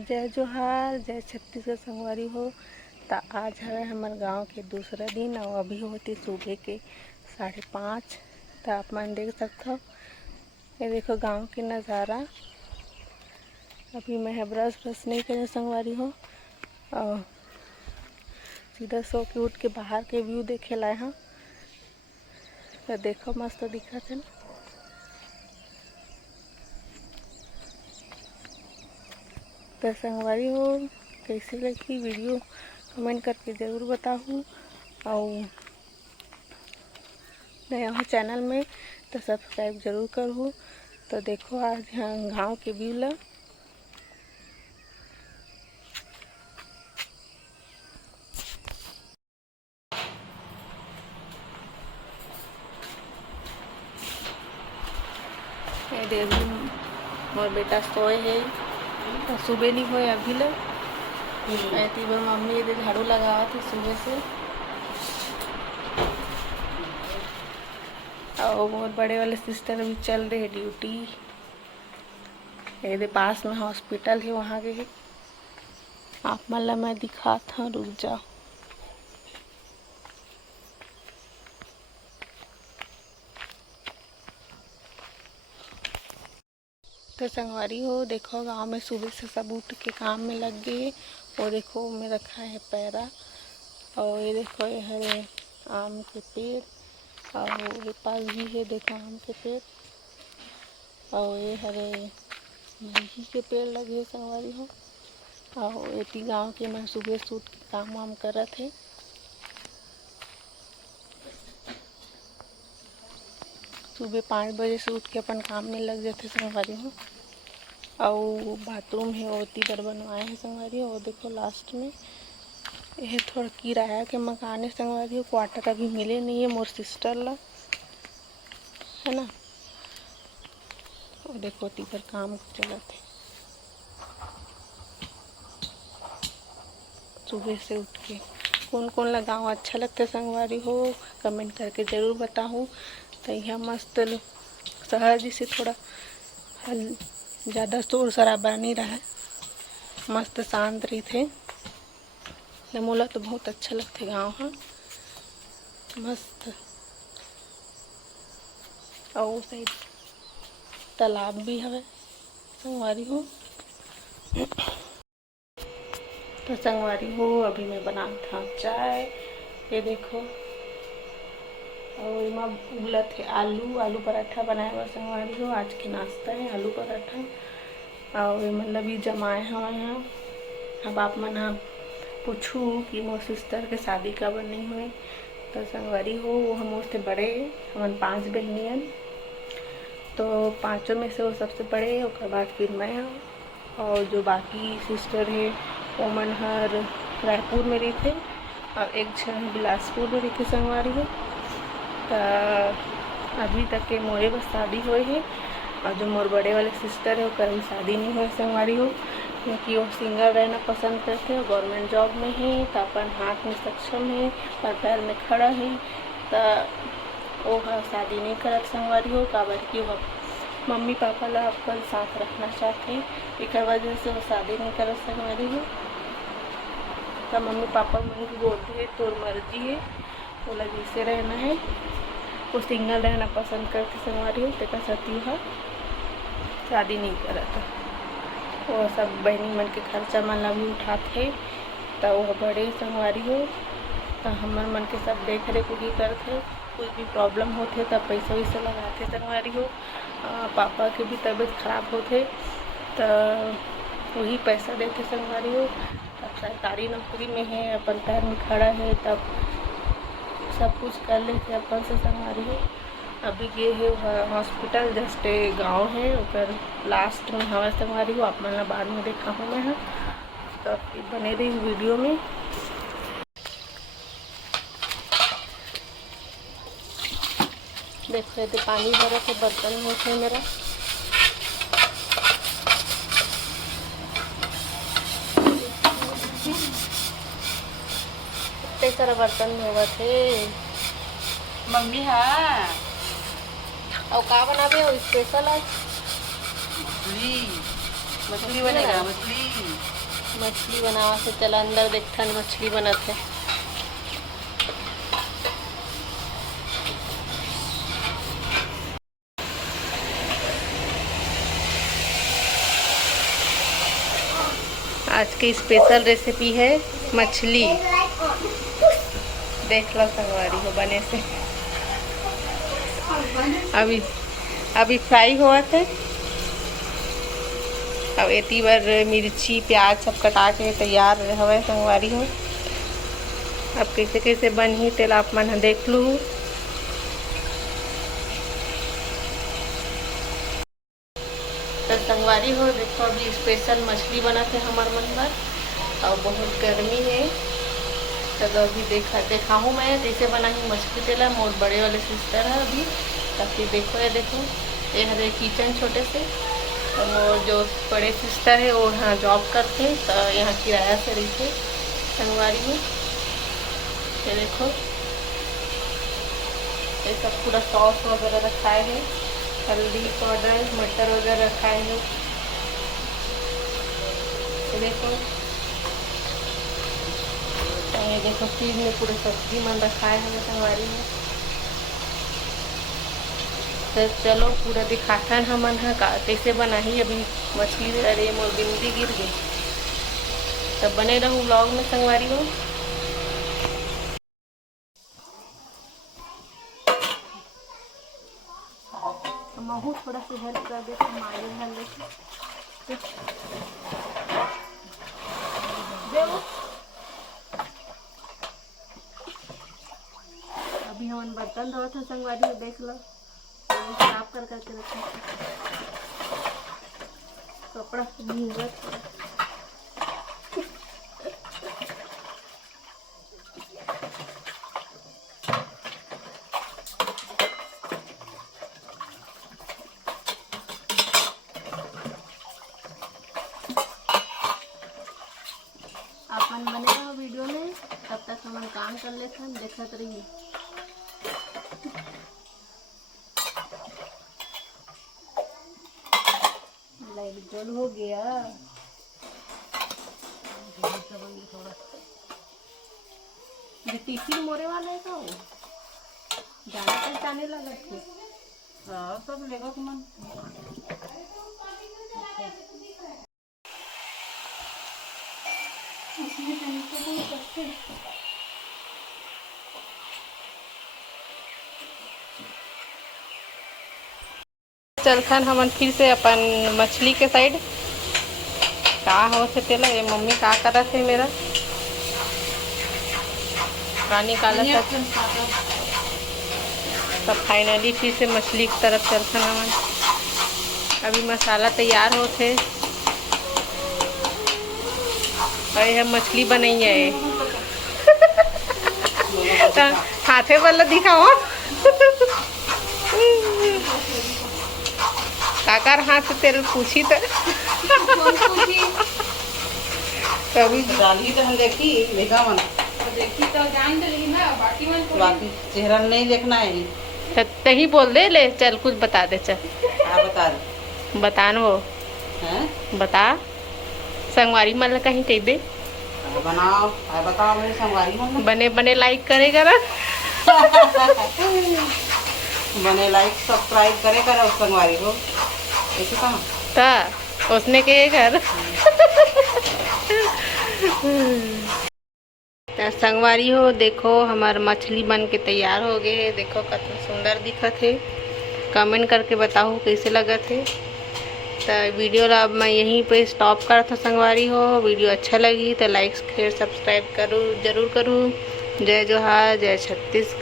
जय जोहार, जय छत्तीसगढ़ संगवारी हो। तो आज है हमारे गांव के दूसरा दिन और अभी होती सुबह के 5:30। तो आप मन देख सकते हो, ये देखो गांव के नज़ारा। अभी मैं ब्रश नहीं करे संगवारी हो और सीधा सो के उठ के बाहर के व्यू देखे लाए हाँ। तो देखो मस्त दिखा थे ना। तो संगवारी हो, कैसी लगी वीडियो कमेंट करके ज़रूर बताऊँ। और नया हो चैनल में तो सब्सक्राइब ज़रूर करूँ। तो देखो आज यहाँ गाँव के व्यू ला। ये देखो मोर बेटा सोए है, तो सुबह नहीं होए अभी ले। ऐसी बार मम्मी ये झाड़ू लगावा थी सुबह से। और बहुत बड़े वाले सिस्टर अभी चल रहे हैं ड्यूटी। ये पास में हॉस्पिटल है, वहाँ के आप मतलब मैं दिखा था, रुक जाओ। तो संगवारी हो देखो गांव में सुबह से सब उठ के काम में लग गए। और देखो में रखा है पैरा। और ये देखो ये हरे आम के पेड़ और ये पास भी है, देखो आम के पेड़। और ये हरे लीची के पेड़ लगे संगवारी हो। और ये गाँव के मैं सुबह से उठ के काम वाम करत है। सुबह 5 बजे से उठ के अपन काम में लग जाते संगवारी हो। और बाथरूम है वो इधर बनवाए हैं संगवारी हो। और देखो लास्ट में यह थोड़ा किराया के मकान है संगवारी हो। क्वार्टर अभी मिले नहीं है मोर सिस्टर ला, है ना। और देखो इधर काम चलत है सुबह से उठ के। कौन कौन ला गाँव अच्छा लगता है संगवारी हो कमेंट करके ज़रूर बताऊँ। तो यह मस्त शहर जैसे थोड़ा ज़्यादा शोर शराबा नहीं रहा है, मस्त शांत रही थे। मोला तो बहुत अच्छा लगते गाँव हाँ, मस्त। और सही तालाब भी है संगवारी हो। तो संगवारी हो अभी मैं बनाता था चाय, ये देखो। और इमा उबलत है आलू पराठा बनाया हुआ संगवारी हो। आज के नाश्ता है आलू पराठा। और मतलब ये जमाए हमारे यहाँ। अब आप मन हाँ पूछू कि मोर सिस्टर के शादी कब नहीं हुए। तो संगवारी हो वो हम उससे बड़े, हम 5 बहनियन। तो 5 में से वो सबसे बड़े, उसके बाद फिर मैं हूँ। और जो बाकी सिस्टर है वो मन हर रायपुर में रही थे और एक जन बिलासपुर में रही थे संगवारी हो। तो अभी तक के मोरे बस शादी हुए है। और जो मोर बड़े वाले सिस्टर है वो कभी शादी नहीं हुए संगवारी हो, क्योंकि वो सिंगल रहना पसंद करते हैं। गवर्नमेंट जॉब में है तो अपन हाथ में सक्षम है और पैर में खड़ा है। तो वो शादी नहीं करत संगवारी हो, काबर कि वो मम्मी पापा ला अपन साथ रखना चाहते हैं, एक वजह से वो शादी नहीं करत संगवारी हो। तो मम्मी पापा मन की बोलते हैं तोर मर्जी है, बोला जैसे रहना है। वो सिंगल रहना पसंद करते संगवारी हो, तेका सती है शादी नहीं करता। वो सब बहनी मन के खर्चा मन ला भी उठाते। तो वो बड़े संगवारी हो, तो हमर मन के सब देख रेख भी करते। कोई भी प्रॉब्लम होते तब पैसा वैसा लगाते संगवारी हो। पापा के भी तबीयत खराब होते तो वही पैसा देते संगवारी हो। अब सरकारी नौकरी में है, अपन पैर में खड़ा है, तब सब कुछ कर लेते अपन से संगवारी हो। अभी ये है हॉस्पिटल जस्ट गांव है, उधर लास्ट में हवा संगवारी हो। आप मैं बाद में देखा हूँ मैं। तो बने रही वीडियो में। देखो ये पानी भरा के बर्तन में है मेरा। इतने सारा बर्तन में होगा थे मम्मी हाँ। और का बनाबे हो स्पेशल आज? मछली बनेगा मछली। मछली बनावा से चल अंदर देखथन मछली बनत है। आज की स्पेशल रेसिपी है मछली। देख लो संगवारी हो बने से अभी फ्राई हुआ थे। अब एती बार मिर्ची प्याज सब कटा के तैयार हवे संगवारी हो। अब कैसे कैसे बनी तेल आप मन देख लू। तो संगवारी हो देखो अभी स्पेशल मछली बना थे हमार मन पर और बहुत गर्मी है। तो अभी देखा हूँ मैं कैसे बना ही मछली तेला मोर बड़े वाले सिस्टर है अभी। ताकि देखो ये हरे किचन छोटे से। तो मोर जो बड़े सिस्टर है वो यहाँ जॉब करते तो यहाँ किराया से रहते संगवारी में। ये देखो ये सब पूरा सॉस वगैरह रखा है, हल्दी पाउडर मटर वगैरह रखा है। ये देखो फ्रिज में पूरे सब्जी मन रखा है हमें संगवारी में। तो चलो पूरा दिखाथन हमन हा कैसे बना ही अभी मछली। अरे मोर बिंदी गिर गई। तब बने रहूँ व्लॉग में संगवारी हो। महू थोड़ा सा हेल्प कर दे मारे घर लेके अभी हम बर्तन धोते हैं संगवारी में। देख लो साफ कर करके रखा कपड़ा भींगा थोड़ा। अपन बने रहो वीडियो में, तब तक हम काम कर लेते हैं। देखते रहिए। लाइट जल हो गया। ये टिफिन मोरे वाला है तो ज्यादा पहचाने लगा थे। सब लेगा मन। चलथन हमन फिर से अपन मछली के साइड का हो से तेला। ये मम्मी का करत है मेरा रानी काला तब फाइनली फिर से मछली की तरफ चलथन हमन। अभी मसाला तैयार होते और यह मछली बनई है। हाथे वाला दिखाओ काकर हाथ तेरे पूछी तो कभी डाली तो हम देखी देखा मन देखी तो जान दे ना बाकी चेहरा नहीं देखना है। तही बोल दे ले चल कुछ बता दे चल। बता दे बता नो बता संगवारी मन कहीं कह दे बनाओ बताओ मेरे संगवारी मन बने बने लाइक करेगा ना। बने लाइक सब्सक्राइब करे कर संगवारी को ऐसे कहाँ ता उसने के घर संगवारी हो। देखो हमार मछली बन के तैयार हो गए। देखो कितना सुंदर दिखत है। कमेंट करके बताओ कैसे लगा थे। तो वीडियो ला अब मैं यहीं पे स्टॉप कर था संगवारी हो। वीडियो अच्छा लगी तो लाइक शेयर सब्सक्राइब करूँ जरूर करूँ। जय जोहार जय छत्तीसगढ़।